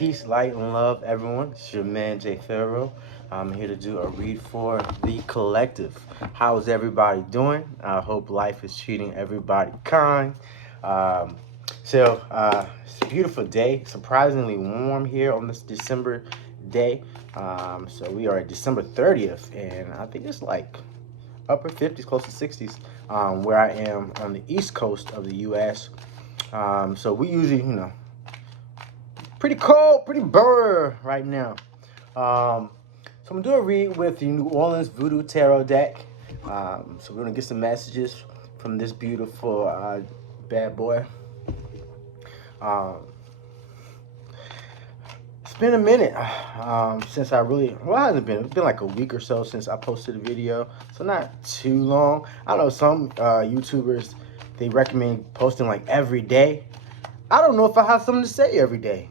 Peace, light, and love, everyone. It's your man, J-Pharaoh. I'm here to do a read for the collective. How's everybody doing? I hope life is treating everybody kind. Um, it's a beautiful day, surprisingly warm here on this December day. So we are at December 30th, and I think it's like upper 50s, close to 60s, where I am on the east coast of the U.S. So we usually, pretty cold, pretty burr right now. So I'm gonna do a read with the New Orleans Voodoo Tarot deck. So we're gonna get some messages from this beautiful bad boy. Um, it's been a minute since I really, well, it hasn't been. It's been like a week or so since I posted a video, so not too long. I know some YouTubers, they recommend posting like every day. I don't know if I have something to say every day.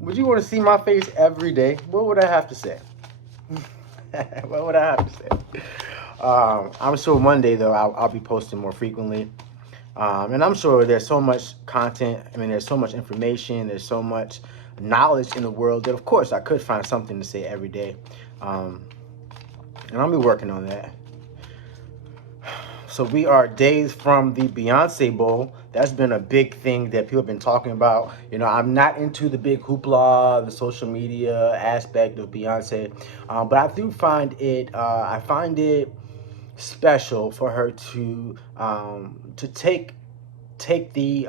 Would you want to see my face every day? What would I have to say? What would I have to say? I'm sure one day, though, I'll be posting more frequently. And I'm sure there's so much content. I mean, there's so much information. There's so much knowledge in the world that, of course, I could find something to say every day. And I'll be working on that. So we are days from the Beyonce Bowl. That's been a big thing that people have been talking about. I'm not into the big hoopla, the social media aspect of Beyonce, but I do find it. I find it special for her to take the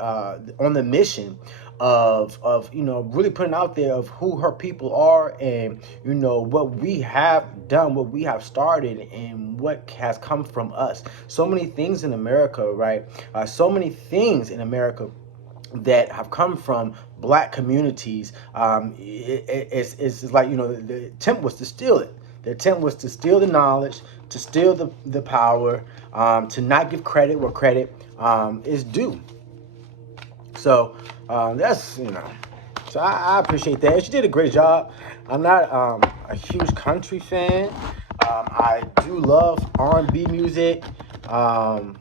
on the mission of really putting out there of who her people are, and what we have done, what we have started, and what has come from us. So many things in America, right? So many things in America that have come from Black communities. It's like, the attempt was to steal it. The attempt was to steal the knowledge, to steal the power, to not give credit where credit is due. So that's, so I appreciate that. She did a great job. I'm not a huge country fan. I do love R&B music, and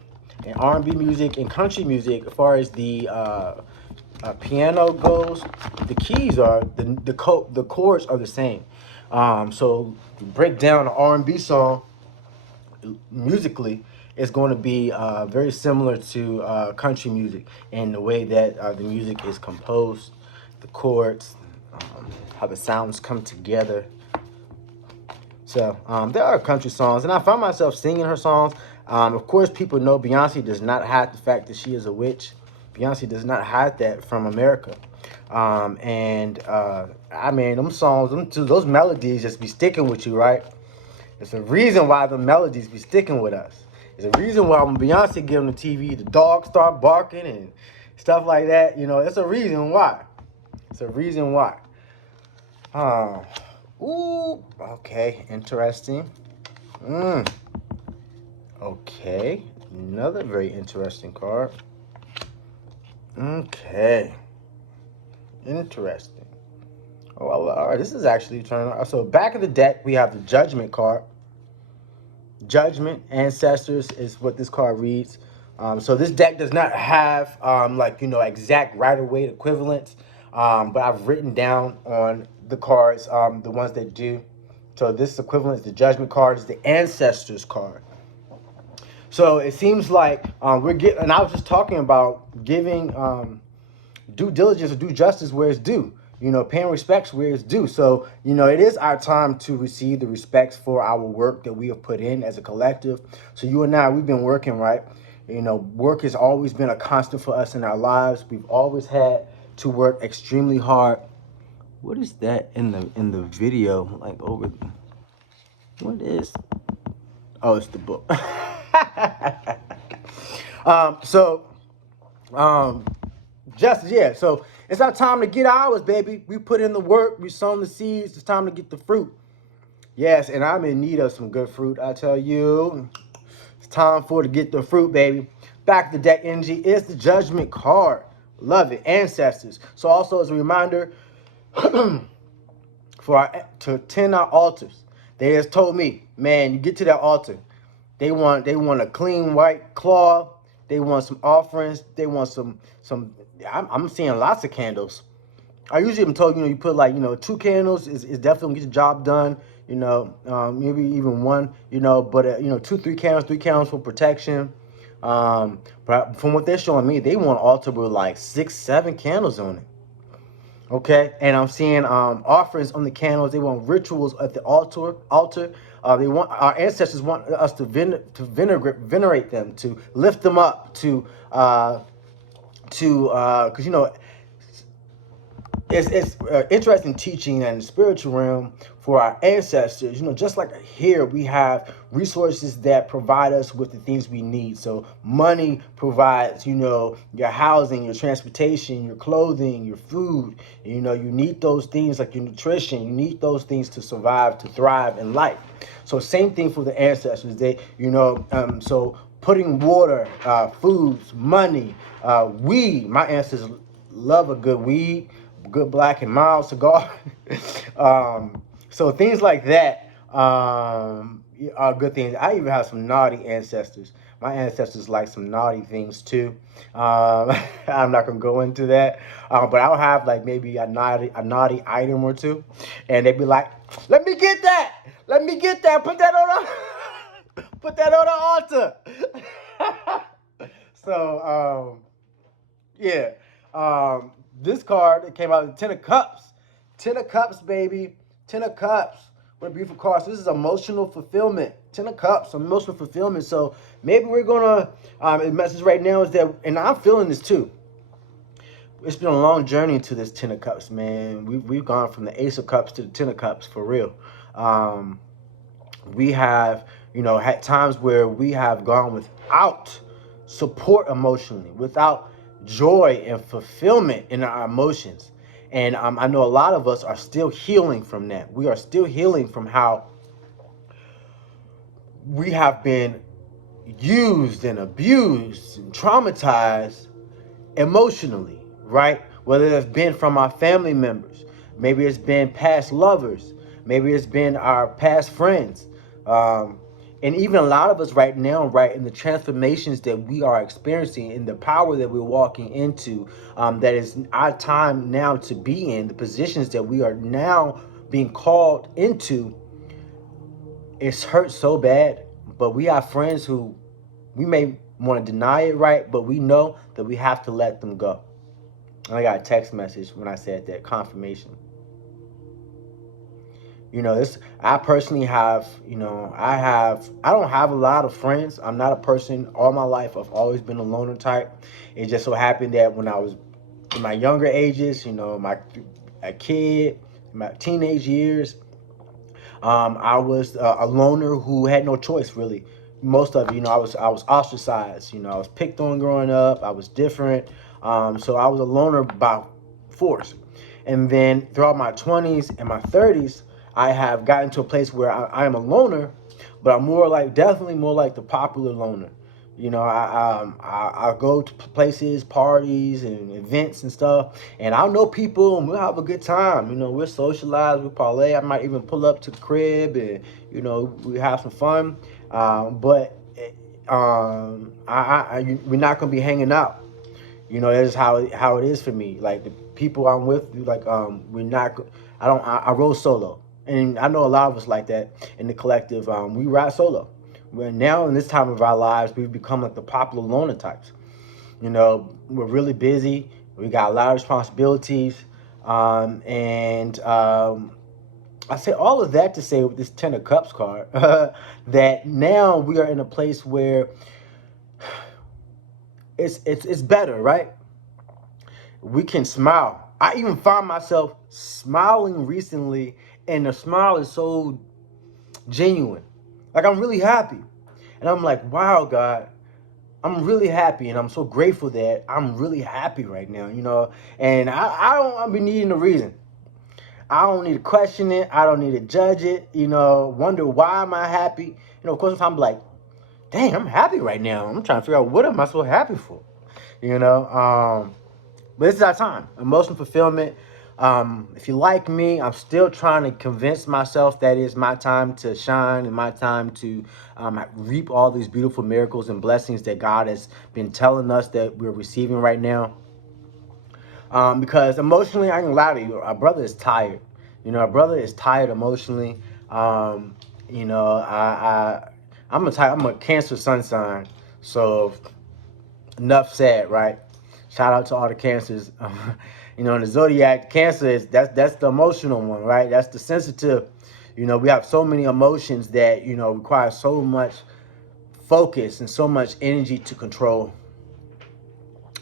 R&B music and country music. As far as the piano goes, the keys are the chords are the same. So to break down an R&B song musically, it's going to be very similar to country music in the way that the music is composed, the chords, how the sounds come together. So there are country songs, and I found myself singing her songs. Of course, people know Beyonce does not hide the fact that she is a witch. Beyonce does not hide that from America. I mean, them songs, those melodies just be sticking with you, right? There's a reason why the melodies be sticking with us. There's a reason why when Beyonce get on the TV, the dogs start barking and stuff like that. It's a reason why. It's a reason why. Okay, interesting. Okay, another very interesting card. Okay, interesting. Oh, well, all right, this is actually turning out. So back of the deck, we have the Judgment card. Judgment, Ancestors is what this card reads. So this deck does not have exact Rider-Waite equivalents, but I've written down on the cards the ones that do. So this equivalent is the Judgment card, is the Ancestors card. So it seems like we're getting, and I was just talking about giving due diligence or due justice where it's due. Paying respects where it's due. So, it is our time to receive the respects for our work that we have put in as a collective. So you and I, we've been working, right? Work has always been a constant for us in our lives. We've always had to work extremely hard. What is that in the video? Like over, what is? Oh, it's the book. Justice, yeah. So it's our time to get ours, baby. We put in the work. We sown the seeds. It's time to get the fruit. Yes, and I'm in need of some good fruit, I tell you. It's time to get the fruit, baby. Back to the deck energy is the Judgment card. Love it. Ancestors. So also as a reminder, to attend our altars. They just told me, man, you get to that altar. They want a clean white cloth. They want some offerings. They want some I'm seeing lots of candles. I usually am told, you put like, two candles is definitely gonna get the job done. Maybe even one. But two, three candles for protection. But from what they're showing me, they want an altar with like 6, 7 candles on it. Okay, and I'm seeing offerings on the candles. They want rituals at the altar. They want our ancestors want us to venerate them, to lift them up, to because it's interesting teaching and spiritual realm for our ancestors. Just like here, we have resources that provide us with the things we need. So money provides, your housing, your transportation, your clothing, your food. You need those things like your nutrition. You need those things to survive, to thrive in life. So same thing for the ancestors. So putting water, foods, money, weed. My ancestors love a good weed, good Black and Mild cigar. So things like that are good things. I even have some naughty ancestors. My ancestors like some naughty things too. I'm not gonna go into that, but I'll have like maybe a naughty item or two, and they'd be like, "Let me get that. Let me get that. Put that on the put that on the altar." So yeah. This card that came out, 10 of Cups. 10 of Cups, baby. 10 of Cups. What a beautiful card. So this is emotional fulfillment. 10 of Cups, emotional fulfillment. So maybe we're gonna the message right now is that, and I'm feeling this too. It's been a long journey to this 10 of Cups, man. We've gone from the Ace of Cups to the 10 of Cups for real. Um, we have, had times where we have gone without support emotionally, without joy and fulfillment in our emotions. And I know a lot of us are still healing from that. We are still healing from how we have been used and abused and traumatized emotionally, right? Whether that's been from our family members, maybe it's been past lovers, maybe it's been our past friends, and even a lot of us right now, right, in the transformations that we are experiencing, in the power that we're walking into, that is our time now to be in, the positions that we are now being called into. It's hurt so bad, but we have friends who we may want to deny it, right? But we know that we have to let them go. And I got a text message when I said that, confirmation. This, I personally have, I don't have a lot of friends. I'm not a person, all my life I've always been a loner type. It just so happened that when I was in my younger ages, a kid, my teenage years, I was a loner who had no choice really. Most of it, I was ostracized. I was picked on growing up. I was different, so I was a loner by force. And then throughout my 20s and my 30s, I have gotten to a place where I am a loner, but I'm definitely more like the popular loner. I go to places, parties, and events and stuff, and I'll know people, and we'll have a good time. We'll socialize, we'll parlay. I might even pull up to the crib, and we have some fun. But we're not gonna be hanging out. That's how it is for me. Like the people I'm with, like we're not. I roll solo, and I know a lot of us like that in the collective. We ride solo. We're now in this time of our lives, we've become like the popular loner types. We're really busy. We got a lot of responsibilities, and I say all of that to say with this 10 of Cups card that now we are in a place where it's better, right? We can smile. I even find myself smiling recently, and the smile is so genuine. Like I'm really happy. And I'm like, wow, God, I'm really happy, and I'm so grateful that I'm really happy right now. And I don't be needing a reason. I don't need to question it. I don't need to judge it. Wonder why am I happy. Of course, I'm like, dang, I'm happy right now. I'm trying to figure out what am I so happy for. But this is our time. Emotional fulfillment. If you like me, I'm still trying to convince myself that it's my time to shine and my time to reap all these beautiful miracles and blessings that God has been telling us that we're receiving right now. Because emotionally, I ain't gonna lie to you, our brother is tired. Our brother is tired emotionally. Um, I'm a Cancer sun sign, so enough said, right? Shout out to all the cancers. In the zodiac, Cancer is that's the emotional one, right? That's the sensitive. We have so many emotions that require so much focus and so much energy to control.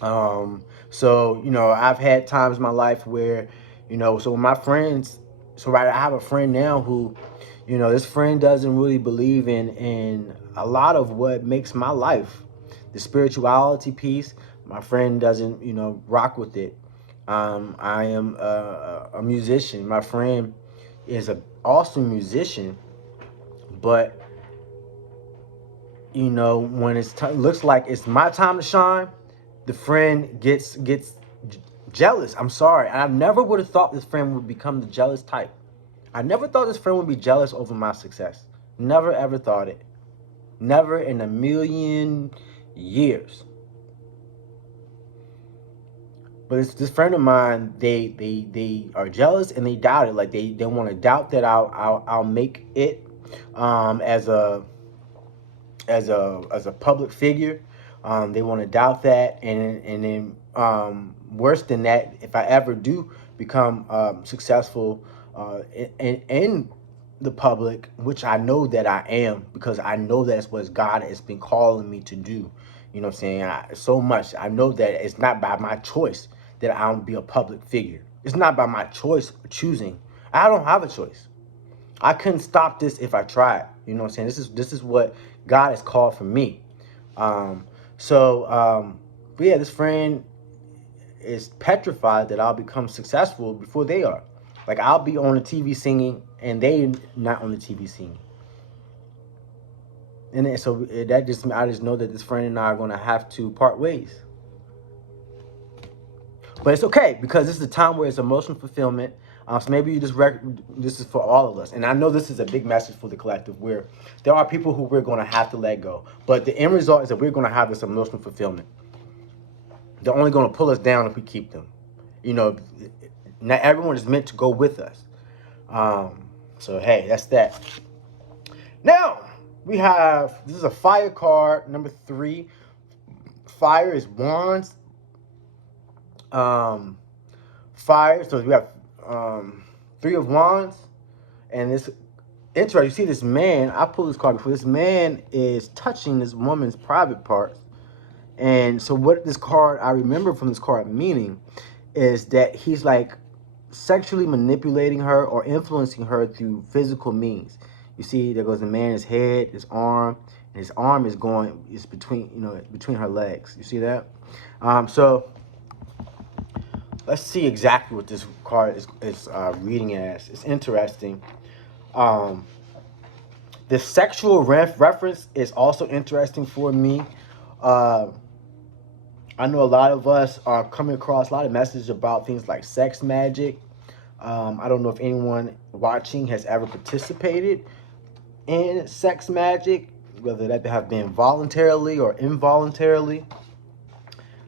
I've had times in my life where, so my friends, so right, I have a friend now who, this friend doesn't really believe in a lot of what makes my life, the spirituality piece. My friend doesn't, rock with it. I am a musician. My friend is an awesome musician, but when looks like it's my time to shine, the friend gets jealous. I'm sorry. I never would have thought this friend would become the jealous type. I never thought this friend would be jealous over my success. Never ever thought it. Never in a million years. But it's this friend of mine. They are jealous and they doubt it. Like they want to doubt that I'll make it as a public figure. They want to doubt that, and then worse than that, if I ever do become successful in the public, which I know that I am, because I know that's what God has been calling me to do. You know what I'm saying? So much. I know that it's not by my choice that I don't be a public figure. It's not by my choice or choosing. I don't have a choice. I couldn't stop this if I tried. You know what I'm saying? This is what God has called for me. Um, but yeah, this friend is petrified that I'll become successful before they are. Like I'll be on the TV singing and they not on the TV singing. And then, so I just know that this friend and I are gonna have to part ways. But it's okay because this is a time where it's emotional fulfillment. So maybe you just this is for all of us, and I know this is a big message for the collective. Where there are people who we're going to have to let go, but the end result is that we're going to have this emotional fulfillment. They're only going to pull us down if we keep them. Not everyone is meant to go with us. So hey, that's that. Now this is a fire card, number 3. Fire is wands. Fire. So we have 3 of wands, and this interesting. You see this man. I pulled this card before. This man is touching this woman's private parts, and so what this card I remember from this card meaning is that he's like sexually manipulating her or influencing her through physical means. You see, there goes the man's head, his arm, and his arm is between her legs. You see that? So let's see exactly what this card is reading as. It's interesting. The sexual reference is also interesting for me. I know a lot of us are coming across a lot of messages about things like sex magic. I don't know if anyone watching has ever participated in sex magic, whether that have been voluntarily or involuntarily.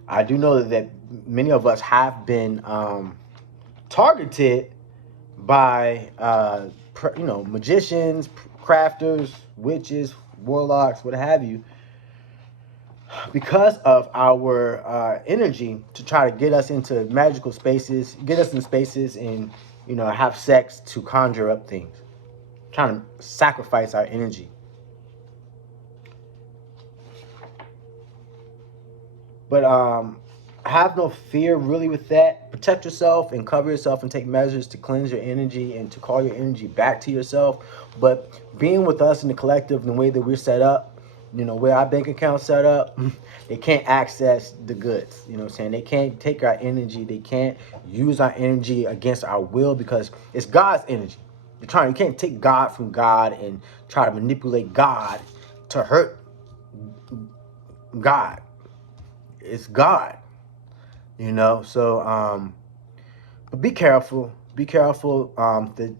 I do know that many of us have been targeted by magicians, crafters, witches, warlocks, what have you, because of our energy to try to get us into magical spaces, get us in spaces, and have sex to conjure up things, trying to sacrifice our energy. But have no fear really with that. Protect yourself and cover yourself and take measures to cleanse your energy and to call your energy back to yourself. But being with us in the collective, in the way that we're set up, where our bank account's set up, they can't access the goods. You know what I'm saying? They can't take our energy. They can't use our energy against our will because it's God's energy. You can't take God from God and try to manipulate God to hurt God. It's God. So but be careful that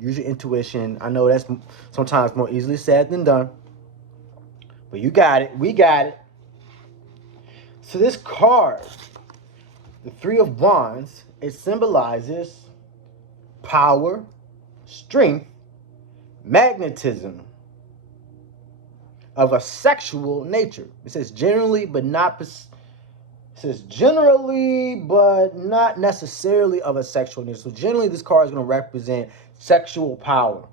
use your intuition. I know that's sometimes more easily said than done, but you got it, we got it. So this card The Three of Wands, it symbolizes power, strength, magnetism of a sexual nature. It says generally, but not. It says generally, but not necessarily of a sexual nature. So generally, this card is going to represent sexual power,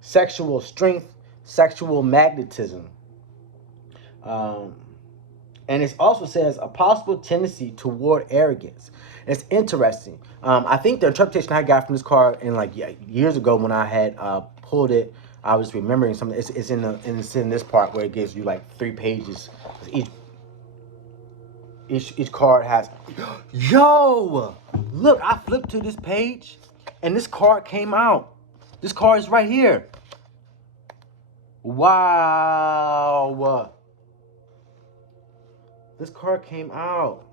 sexual strength, sexual magnetism. Um, and it also says a possible tendency toward arrogance. It's interesting. I think the interpretation I got from this card in like years ago when I had pulled it, I was remembering something. It's in this part where it gives you like 3 pages. Each card has. Yo, look! I flipped to this page, and this card came out. This card is right here. Wow. This card came out.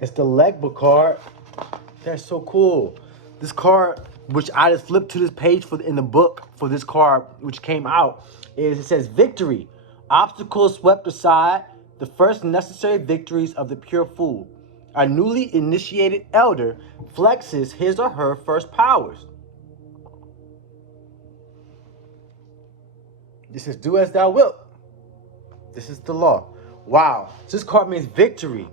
It's the Legba card. That's so cool. This card, which I just flipped to this page in the book for this card, which came out, it says victory. Obstacles swept aside. The first necessary victories of the pure fool. A newly initiated elder flexes his or her first powers. This is do as thou wilt. This is the law. Wow. So this card means victory.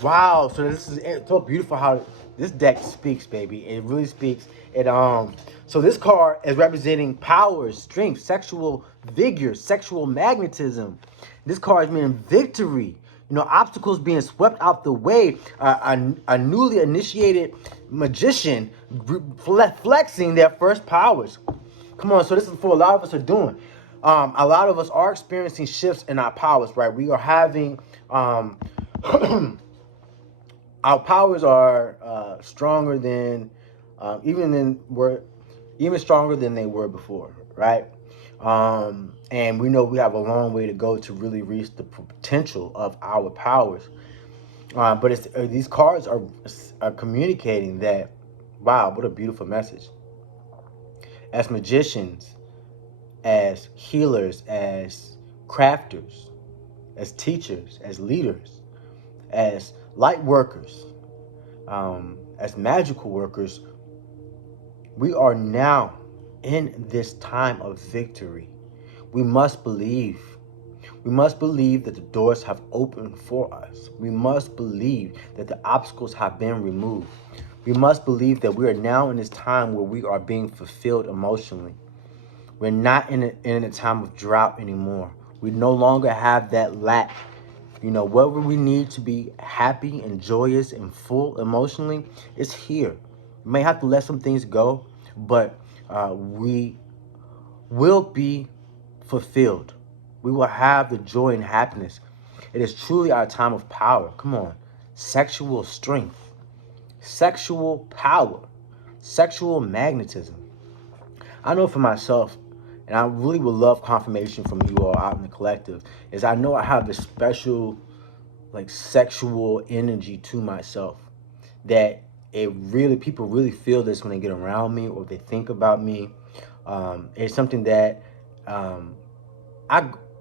Wow. So this is so beautiful how this deck speaks, baby. It really speaks. So this card is representing power, strength, sexual vigor, sexual magnetism. This card is meaning victory. Obstacles being swept out the way. A newly initiated magician flexing their first powers. Come on. So this is what a lot of us are doing. A lot of us are experiencing shifts in our powers, right? We are having our powers are stronger than even stronger than they were before, right? And we know we have a long way to go to really reach the potential of our powers. But these cards are communicating that. Wow, what a beautiful message. As magicians, as healers, as crafters, as teachers, as leaders, as light workers, as magical workers, we are now in this time of victory. We must believe. We must believe that the doors have opened for us. We must believe that the obstacles have been removed. We must believe that we are now in this time where we are being fulfilled emotionally. We're not in a time of drought anymore. We no longer have that lack. Whatever we need to be happy and joyous and full emotionally, it's here. We may have to let some things go, but we will be fulfilled. We will have the joy and happiness. It is truly our time of power. Come on. Sexual strength, sexual power, sexual magnetism. I know for myself, and I really would love confirmation from you all out in the collective, is I know I have this special, sexual energy to myself that people really feel this when they get around me or they think about me. It's something that I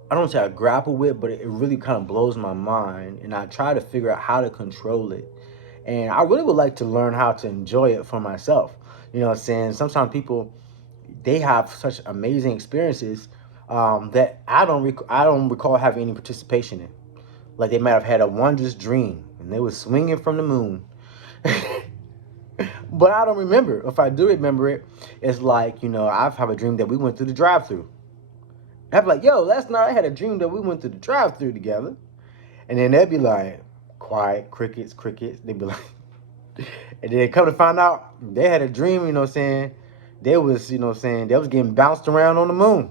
don't say I grapple with, but it really kind of blows my mind, and I try to figure out how to control it. And I really would like to learn how to enjoy it for myself. You know what I'm saying? Sometimes people, they have such amazing experiences that I don't recall having any participation in. Like they might have had a wondrous dream and they were swinging from the moon. But I don't remember. If I do remember it, it's like, I have a dream that we went through the drive-thru. I'd be like, yo, last night I had a dream that we went through the drive-thru together. And then they'd be like, quiet, crickets. They'd be like, and then they come to find out they had a dream, they was, they was getting bounced around on the moon.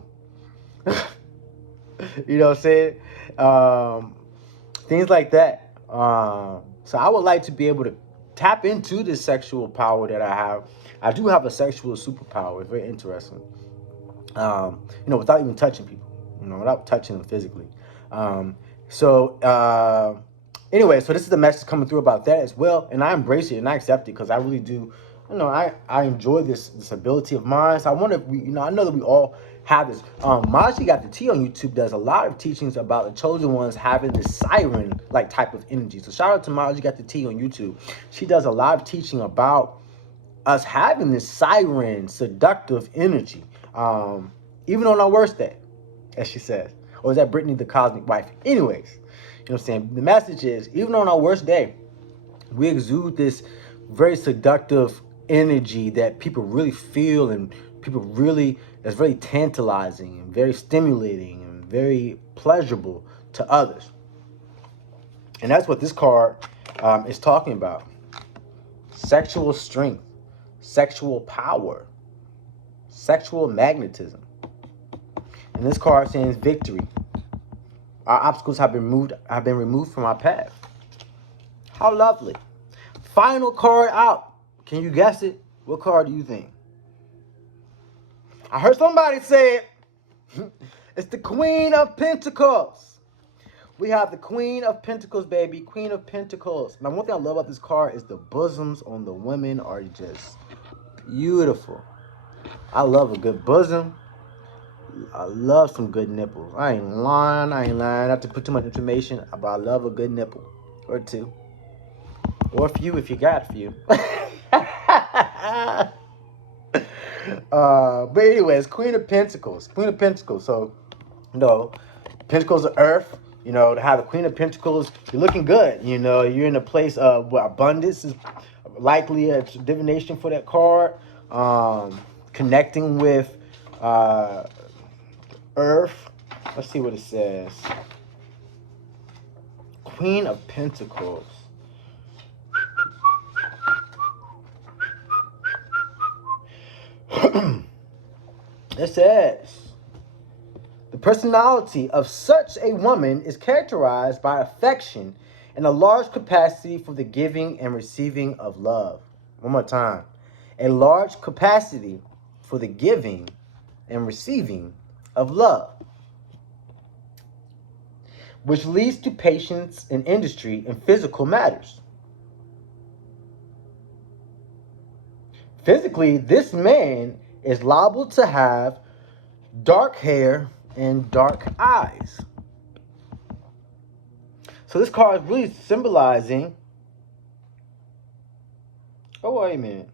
Things like that. So I would like to be able to tap into this sexual power that I have. I do have a sexual superpower. It's very interesting. Without even touching people, without touching them physically. Anyway, so this is the message coming through about that as well. And I embrace it and I accept it because I really do. I enjoy this ability of mine. So I wonder if I know that we all have this. Maji Got the Tea on YouTube does a lot of teachings about the chosen ones having this siren like type of energy. So shout out to Maji Got the Tea on YouTube. She does a lot of teaching about us having this siren seductive energy, even on our worst day, as she says. Or is that Brittany the Cosmic Wife? Anyways, you know what I'm saying? The message is, even on our worst day, we exude this very seductive energy that people really feel, and people really, that's very tantalizing and very stimulating and very pleasurable to others. And that's what this card is talking about. Sexual strength, sexual power, sexual magnetism. And this card says victory. Our obstacles have been removed from our path. How lovely. Final card out. Can you guess it? What card do you think? I heard somebody say it. It's the Queen of Pentacles. We have the Queen of Pentacles, baby. Queen of Pentacles. Now, one thing I love about this card is the bosoms on the women are just beautiful. I love a good bosom. I love some good nipples. I ain't lying. Not to put too much information, but I love a good nipple. Or two. Or a few if you got a few. But anyways, Queen of Pentacles. Queen of Pentacles. So, you know, Pentacles of Earth. You know, to have the Queen of Pentacles, you're looking good. You know, you're in a place of where abundance is likely a divination for that card. Connecting with Earth. Let's see what it says. Queen of Pentacles. It says, the personality of such a woman is characterized by affection and a large capacity for the giving and receiving of love. One more time. A large capacity for the giving and receiving of love, which leads to patience in industry and physical matters. Physically, this man is liable to have dark hair and dark eyes. So this card is really symbolizing. Oh, wait a minute.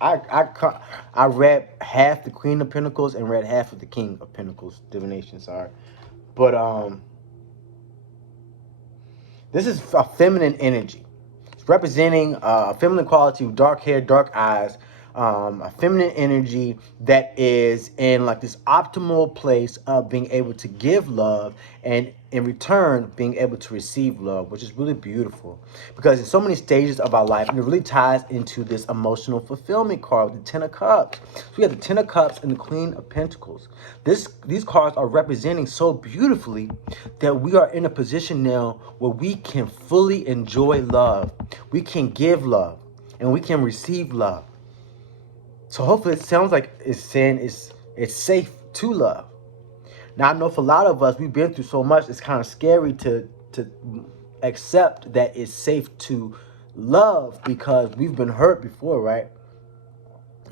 I read half the Queen of Pentacles and read half of the King of Pentacles divination. Sorry, but this is a feminine energy. It's representing a feminine quality with dark hair, dark eyes. A feminine energy that is in like this optimal place of being able to give love and in return being able to receive love, which is really beautiful because in so many stages of our life, and it really ties into this emotional fulfillment card with the Ten of Cups. So we have the Ten of Cups and the Queen of Pentacles. These cards are representing so beautifully that we are in a position now where we can fully enjoy love. We can give love and we can receive love. So hopefully it sounds like it's saying it's safe to love. Now I know for a lot of us, we've been through so much, it's kind of scary to accept that it's safe to love because we've been hurt before, right?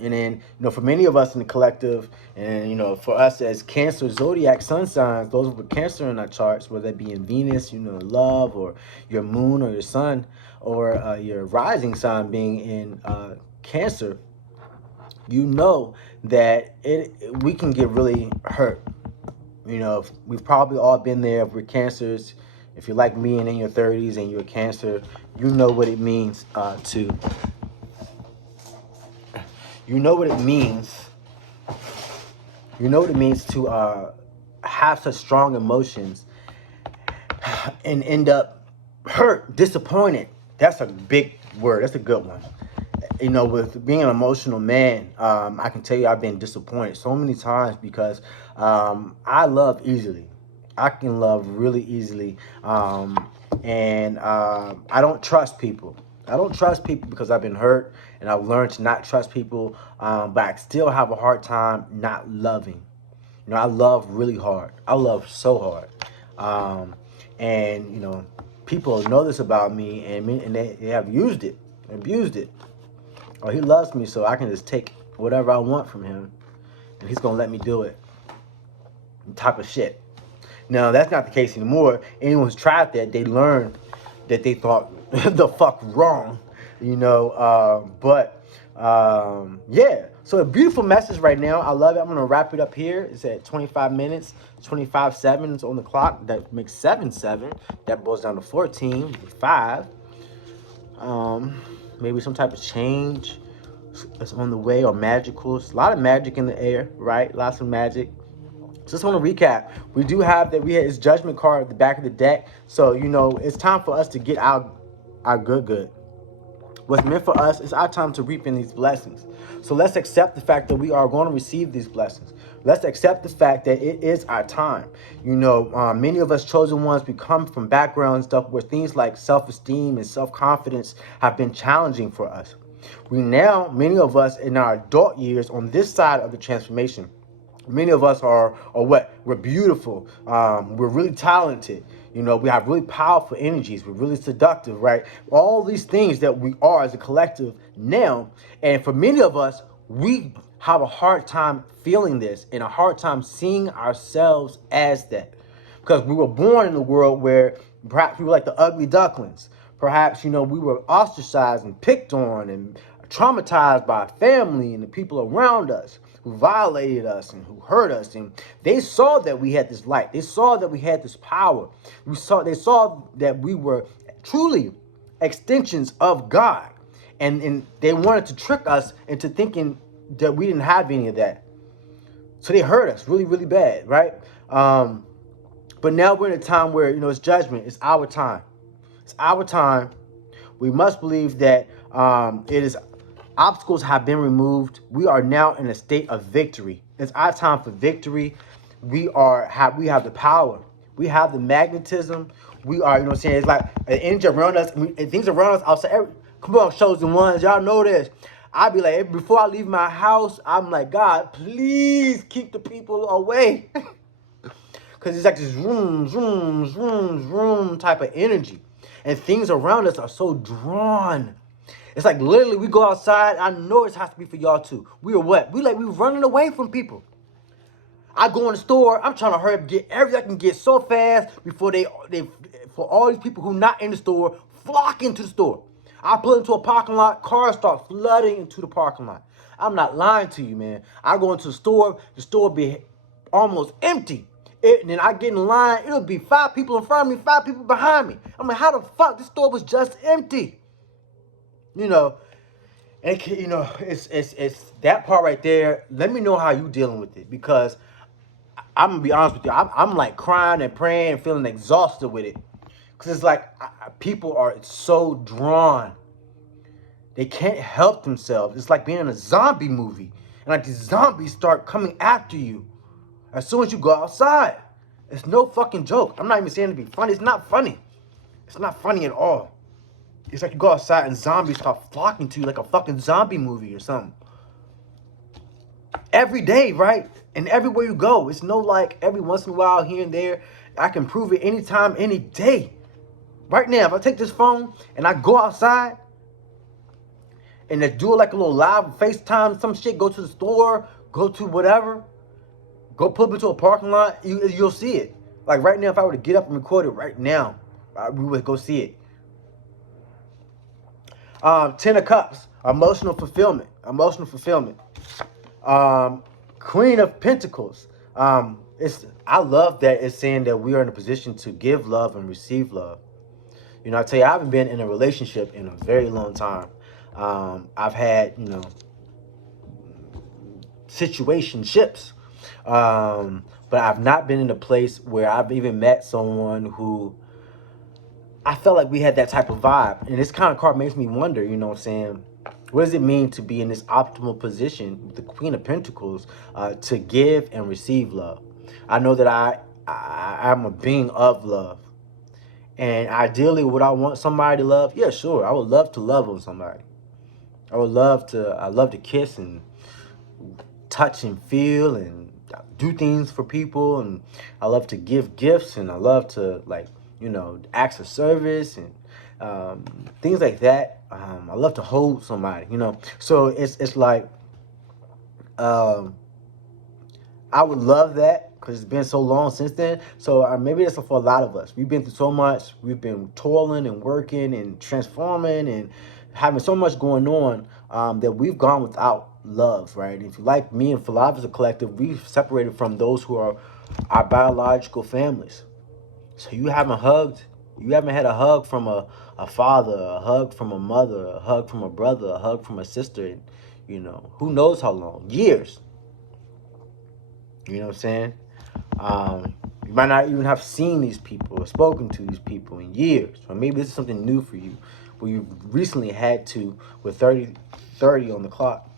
And then, you know, for many of us in the collective, and, you know, for us as Cancer zodiac sun signs, those with Cancer in our charts, whether that be in Venus, you know, love, or your moon or your sun, or your rising sign being in Cancer, you know that we can get really hurt. You know, we've probably all been there. If we're Cancers, if you're like me and in your 30s and you're a Cancer, you know what it means you know what it means to have such strong emotions and end up hurt, disappointed. That's a big word. That's a good one. You know, with being an emotional man, I can tell you I've been disappointed so many times because I love easily. I can love really easily. And I don't trust people. I don't trust people because I've been hurt and I've learned to not trust people. But I still have a hard time not loving. You know, I love really hard. I love so hard. And, you know, people know this about me and they have used it, abused it. Oh, he loves me, so I can just take whatever I want from him, and he's gonna let me do it. type of shit. Now that's not the case anymore. Anyone who's tried that, they learned that they thought the fuck wrong, yeah. So a beautiful message right now. I love it. I'm gonna wrap it up here. It's at 25 minutes, 25:07 is on the clock. That makes 7:07. That boils down to 14, 5. Maybe some type of change is on the way or magical. It's a lot of magic in the air, right? Lots of magic. So just want to recap. We do have that. We had this judgment card at the back of the deck. So it's time for us to get our good. What's meant for us is our time to reap in these blessings. So let's accept the fact that we are going to receive these blessings. Let's accept the fact that it is our time. Many of us chosen ones, we come from backgrounds and stuff where things like self-esteem and self-confidence have been challenging for us. Many of us in our adult years on this side of the transformation, many of us are what? We're beautiful. We're really talented. We have really powerful energies. We're really seductive, right? All these things that we are as a collective now. And for many of us, we have a hard time feeling this and a hard time seeing ourselves as that. Because we were born in a world where perhaps we were like the ugly ducklings. Perhaps, we were ostracized and picked on and traumatized by family and the people around us who violated us and who hurt us. And they saw that we had this light. They saw that we had this power. They saw that we were truly extensions of God. And they wanted to trick us into thinking that we didn't have any of that. So they hurt us really, really bad, right? But now we're in a time where, it's judgment. It's our time. It's our time. We must believe that obstacles have been removed. We are now in a state of victory. It's our time for victory. We have the power. We have the magnetism. We are, it's like an energy around us. Things around us. I'll say, come on, chosen ones. Y'all know this. I'll be like, before I leave my house, I'm like, God, please keep the people away. Because it's like this room type of energy. And things around us are so drawn. It's like literally we go outside. I know it has to be for y'all too. We are what? We running away from people. I go in the store. I'm trying to hurry up, get everything I can get so fast before for all these people who not in the store flock into the store. I pull into a parking lot. Cars start flooding into the parking lot. I'm not lying to you, man. I go into the store be almost empty. And then I get in line. It'll be 5 people in front of me, 5 people behind me. I'm like, how the fuck? This store was just empty. And it's that part right there. Let me know how you dealing with it, because I'm gonna be honest with you. I'm like crying and praying and feeling exhausted with it, because it's like people are so drawn. They can't help themselves. It's like being in a zombie movie, and like these zombies start coming after you as soon as you go outside. It's no fucking joke. I'm not even saying it to be funny. It's not funny. It's not funny at all. It's like you go outside and zombies start flocking to you like a fucking zombie movie or something. Every day, right? And everywhere you go. It's no like every once in a while here and there. I can prove it anytime, any day. Right now, if I take this phone and I go outside and I do like a little live FaceTime, some shit, go to the store, go to whatever, go pull up into a parking lot, you'll see it. Like right now, if I were to get up and record it right now, we would go see it. 10 of Cups, emotional fulfillment. Queen of Pentacles. I love that it's saying that we are in a position to give love and receive love. I tell you, I haven't been in a relationship in a very long time. I've had, situationships, but I've not been in a place where I've even met someone who I felt like we had that type of vibe. And this kind of card makes me wonder, what I'm saying? What does it mean to be in this optimal position with the Queen of Pentacles to give and receive love? I know that I'm a being of love. And ideally, would I want somebody to love? Yeah, sure. I would love to love on somebody. I love to kiss and touch and feel and do things for people. And I love to give gifts, and I love to acts of service and things like that. I love to hold somebody, So it's like I would love that, because it's been so long since then. So maybe that's for a lot of us. We've been through so much. We've been toiling and working and transforming and having so much going on, that we've gone without love, right? If you like me and Philosophy as a collective, we've separated from those who are our biological families. So you haven't had a hug from a father, a hug from a mother, a hug from a brother, a hug from a sister, and who knows how long, years. You know what I'm saying? You might not even have seen these people or spoken to these people in years. Or maybe this is something new for you, where you recently had to, with 30 on the clock.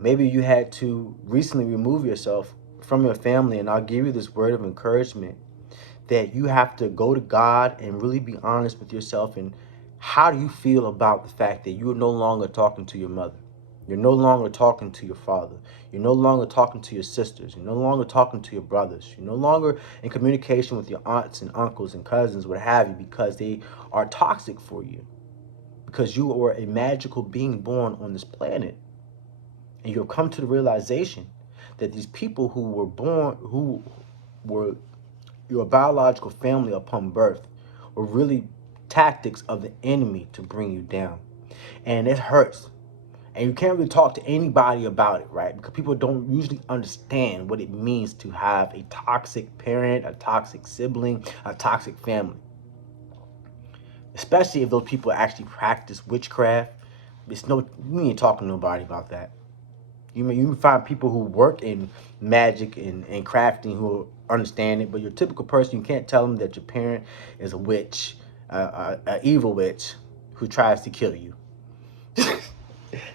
Maybe you had to recently remove yourself from your family, and I'll give you this word of encouragement that you have to go to God and really be honest with yourself. And how do you feel about the fact that you're no longer talking to your mother? You're no longer talking to your father. You're no longer talking to your sisters. You're no longer talking to your brothers. You're no longer in communication with your aunts and uncles and cousins, what have you, because they are toxic for you. Because you are a magical being born on this planet. And you'll come to the realization that these people who were born, who were your biological family upon birth, were really tactics of the enemy to bring you down. And it hurts. And you can't really talk to anybody about it, right? Because people don't usually understand what it means to have a toxic parent, a toxic sibling, a toxic family. Especially if those people actually practice witchcraft. You ain't talking to nobody about that. You find people who work in magic and crafting who understand it, but your typical person, you can't tell them that your parent is a witch, an evil witch who tries to kill you.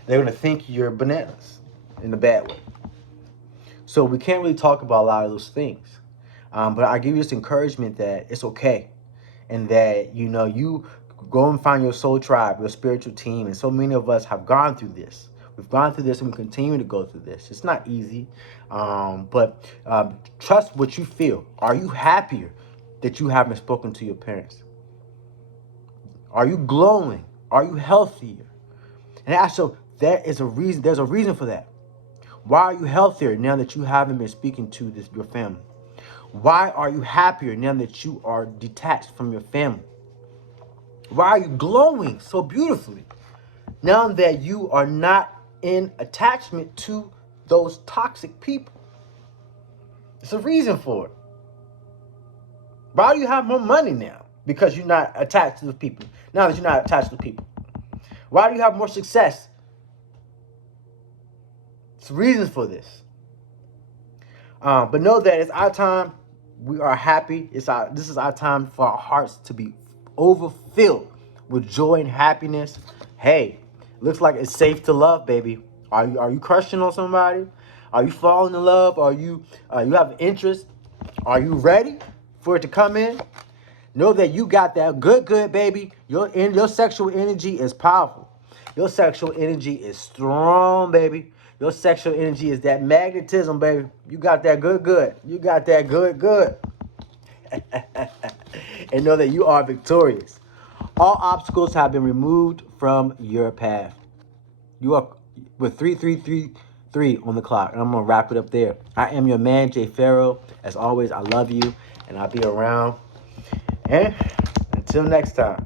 They're gonna think you're bananas in a bad way. So we can't really talk about a lot of those things. But I give you this encouragement that it's okay, and that you go and find your soul tribe, your spiritual team, and so many of us have gone through this. We've gone through this and we continue to go through this. It's not easy, but trust what you feel. Are you happier that you haven't spoken to your parents? Are you glowing? Are you healthier? And also, there's a reason for that. Why are you healthier now that you haven't been speaking to your family? Why are you happier now that you are detached from your family? Why are you glowing so beautifully now that you are not in attachment to those toxic people? There's a reason for it. Why do you have more money now? Because you're not attached to the people. Now that you're not attached to people. Why do you have more success? There's reasons for this. But know that it's our time. We are happy. This is our time for our hearts to be overfilled with joy and happiness. Hey, looks like it's safe to love, baby. Are you crushing on somebody? Are you falling in love? Are you have interest? Are you ready for it to come in? Know that you got that good, baby. Your sexual energy is powerful. Your sexual energy is strong, baby. Your sexual energy is that magnetism, baby. You got that good. You got that good. And know that you are victorious. All obstacles have been removed from your path. You are with 333 on the clock. And I'm going to wrap it up there. I am your man, J-Pharaoh. As always, I love you, and I'll be around. And until next time.